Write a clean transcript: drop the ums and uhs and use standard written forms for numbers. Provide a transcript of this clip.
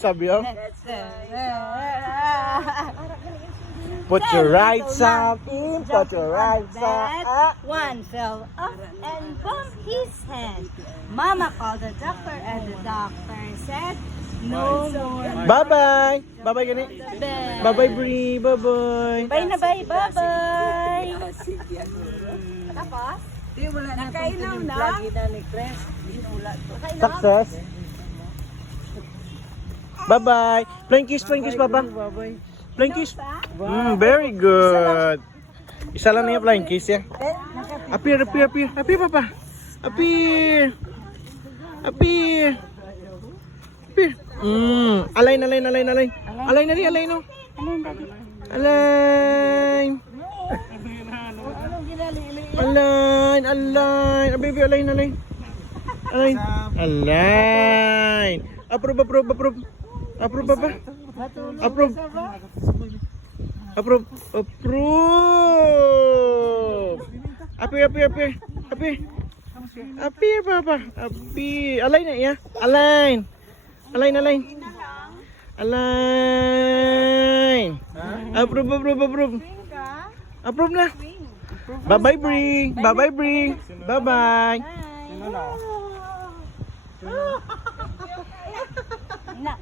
Sabi oh. Put your right thumb in, put your right thumb up. One fell off and bumped his head. Mama called the doctor and the doctor said, no more. Bye-bye. Bye-bye gani. Bye-bye, Brie. Bye-bye. Bye na bye, bye-bye. Tapos? Nakainom na? Success. Bye-bye. Flying kiss, Papa. Flying kiss. Very good. Isa lang niya flying kiss ya. Appear, Papa. Appear. Alay no. Alay. Baby, alay. Approve, Papa. Approve. Appear, Papa. Appear. Alay na ya. Alay. Approve. Approve na. Bye-bye, Brie. Bye-bye. Na.